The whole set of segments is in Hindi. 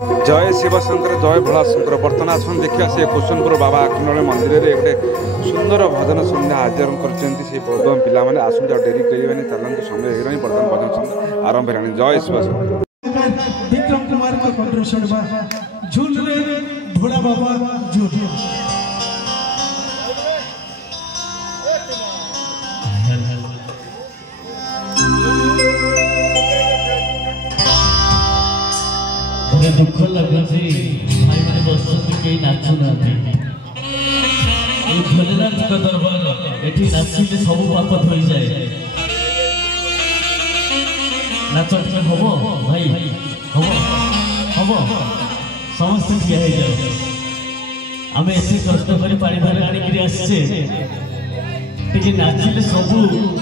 जय शिवशंकर जय भोलाशंकर बर्तमान आसन देखा से कुशनपुर बाबा आखंड मंदिर में गोटे सुंदर भजन संध्या आचरण कर बौद्ध पिला आसुन डेरी करेंगे चलते समय हो बर्तमान भजन संध्या आरंभ है। जय शिवशंकर विक्रम कुमार का कंट्रोल झूल रे भोला बाबा झूल दुख लगुच भाई मैंने बसुँच कहीं नाचु ना भोलेनाथ दरबार ये नाचिले सब पाप धोई जाए नाच हम भाई हम समस्त ठिया हो जाओ आम एत कष्ट कर पानी भार आनिक आसचे टे नाचिले सब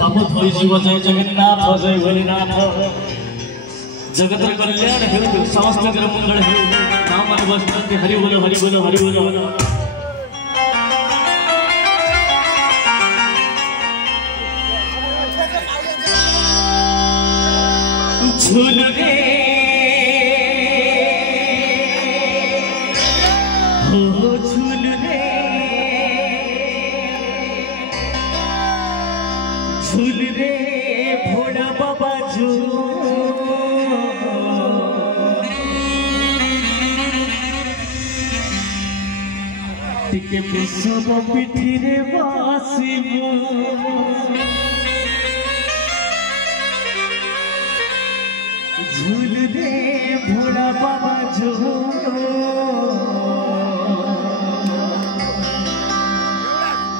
पाप धोई जीव जय जगन्नाथ जय भोलेनाथ जगत कल्याण हेतु समस्त मंगल नाम बसते हरि बोलो हरि बोलो हरि बोलो। झूल रे हो झूल रे झूल रे भोला बाबा झूल टिके विश्व पिठी रे बासिबो झूल रे भोला बाबा झूल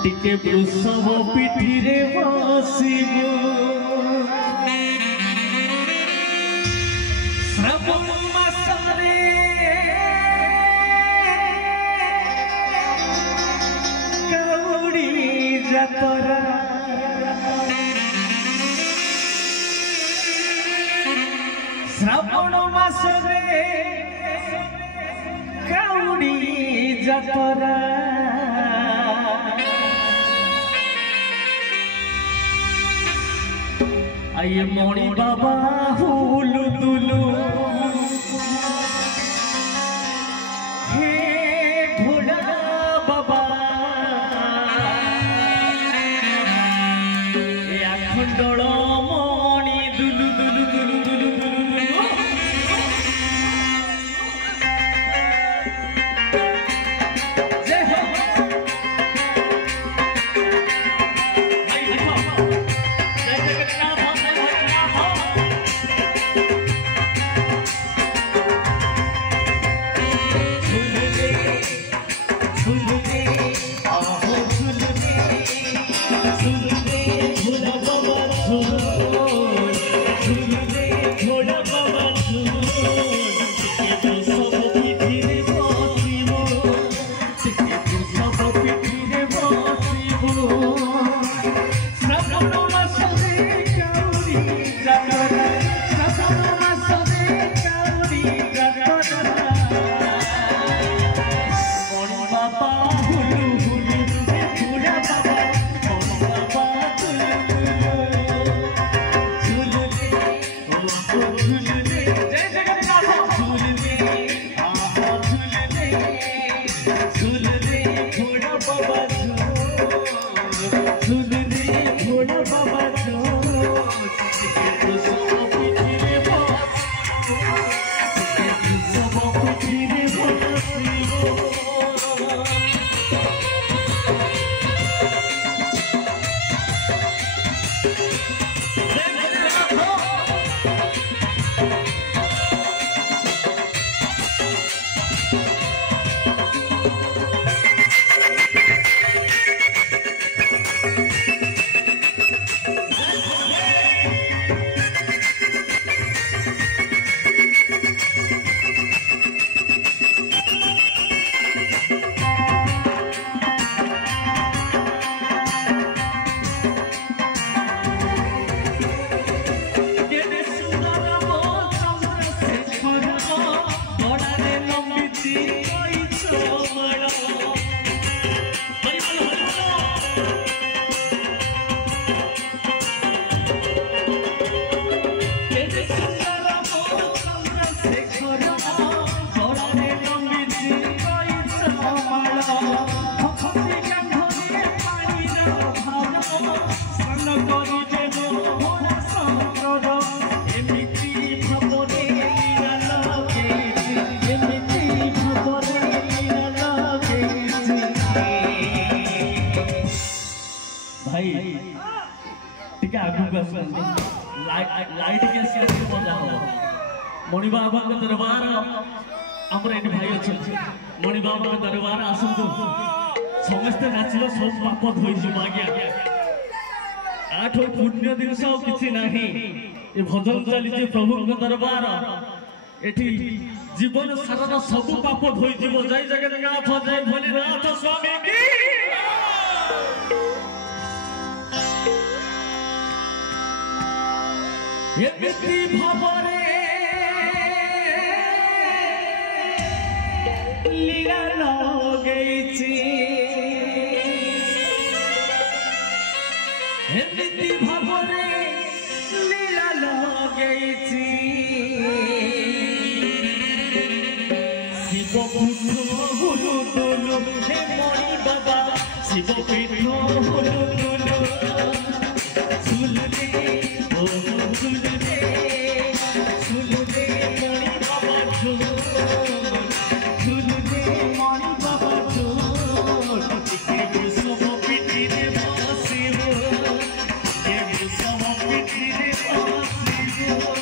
टिके विश्व पिठी रे बासिबो श्रावण मासरे जतरा श्रावण मासरे काउडी जतरा आये मणि बाबा हुलु दुलु हे भोला बाबा खंडल मणि दुलु दुलु दुलु दुलु दुलु जय हो जय जगन्नाथ लाइट के आसी मजा हो मणि बाबा के दरबार हमर एने भाई अछि मणि बाबा के दरबार आसंतु समस्त नाचलो सब पाप धोई जिबा गया आठ पुण्य दिवस किछि नाही ए भजन चली जे प्रभु के दरबार एठी जीवन सारा सब पाप धोई जीव जय जगन्नाथ जय भोलेनाथ स्वामी की एमिति भावरे लीला लगैछि एमिति भावरे लीला लगैछि शिव पुत्र हुलु दुलु हे मणि बाबा शिव पुत्र हुलु दुलु झुलले ओ झुलले झुलले मणि बाबा झुलले मणि बाबा के सब पिटी रे बसिबो के सब पिटी रे बसिबो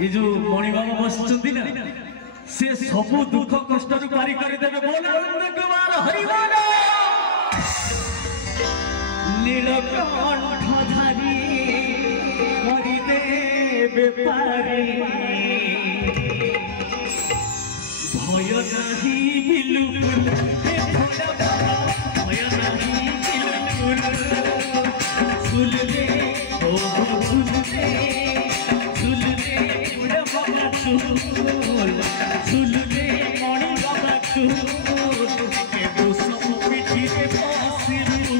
ये जो मणि बाबा बसचंदी ना से सब दुख कष्ट रु पारी कर देबे बोल नंद कुमार हरि बोल नीलकंठ धारी हरि देबे पारी भय नाही बिलकुल हे भोला बाबा भय नाही बिलकुल झुलले ओ झुलले झुलले मणि बाबा के सब पिठी रे बसिबु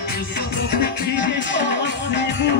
के सब पिठी रे बसिबु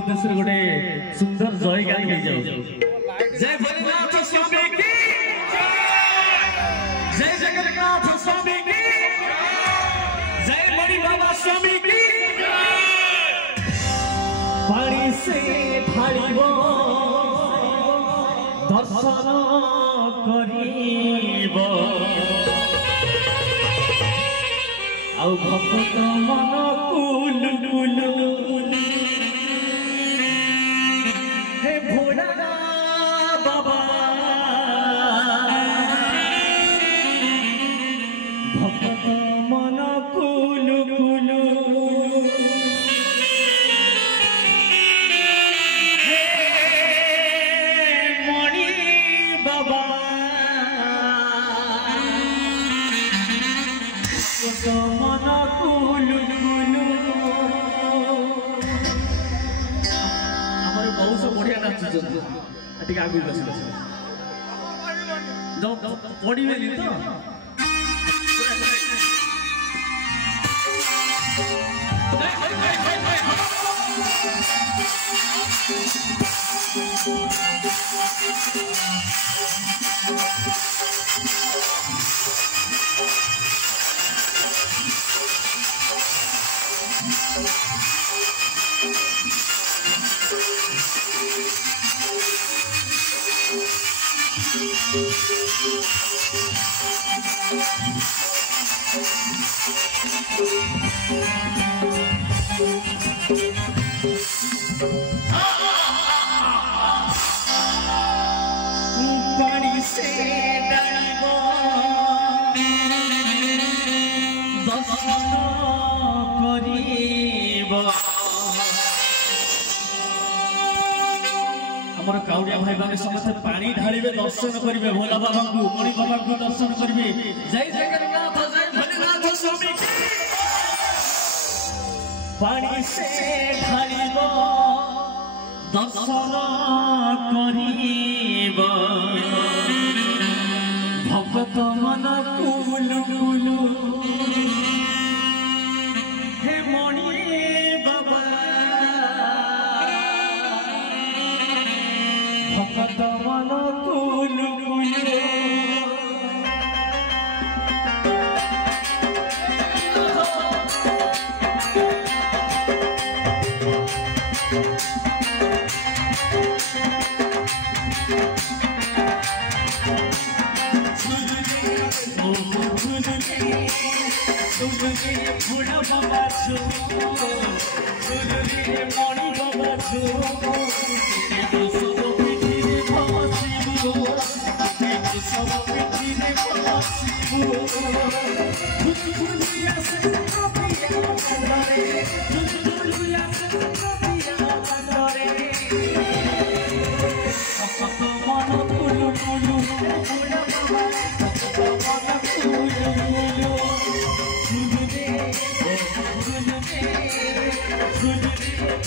उद्देश्य गोटे सुंदर जय गान गई जाओ। जय भोलेनाथ स्वामी की जय जगन्नाथ स्वामी की जय मणि बाबा स्वामी की पानी से ढालिबो दर्शन करिबो आउ भक्त मन कुलु कुलु हे भोला बाबा भक्त मन कुलु कुलु हे मणि बाबा भक्त मन कुलु कुलु बहुत बढ़िया नाचुଛନ୍ତି ଟିକେ ଆଗକୁ ଆସ ଯାଉ ପଡ଼ିବେନି ତ पानी से डालिबो दर्शन करिबो हमर काउडिया भाई बाने समस्त पानी ढालिबे दर्शन करिबे भोला बाबा को मणि बाबा को दर्शन करिबे जय जगन्नाथ जय भोलेनाथ स्वामी की पानी से ढालिबो दर्शन करिबो भक्त मन कुलु कुलु हे मणि बाबा भक्त मन कुलु कुलु भोला बाबा छो मणि बाबा छो सब पृथ्वी भसिबो सब पृथ्वी भसिबो दुनिया से कपिया बंदरे दुनिया से कपिया बंदरे सब मन कुलु कुलु भोला बाबा सब मन कुलु कुलु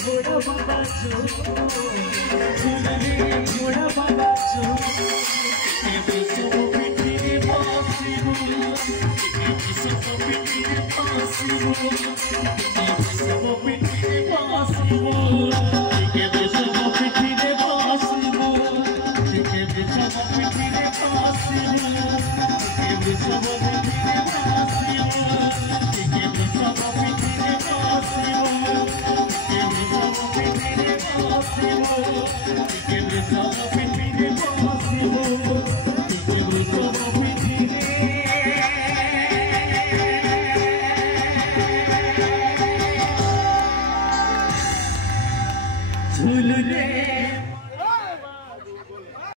भोला बाबा छो भोला बाबा छो सब पृथ्वी भसिबो सब पृथ्वी भसिबो सब पृथ्वी भसिबो सब पृथ्वी भसिबो सब पृथ्वी भसिबो सब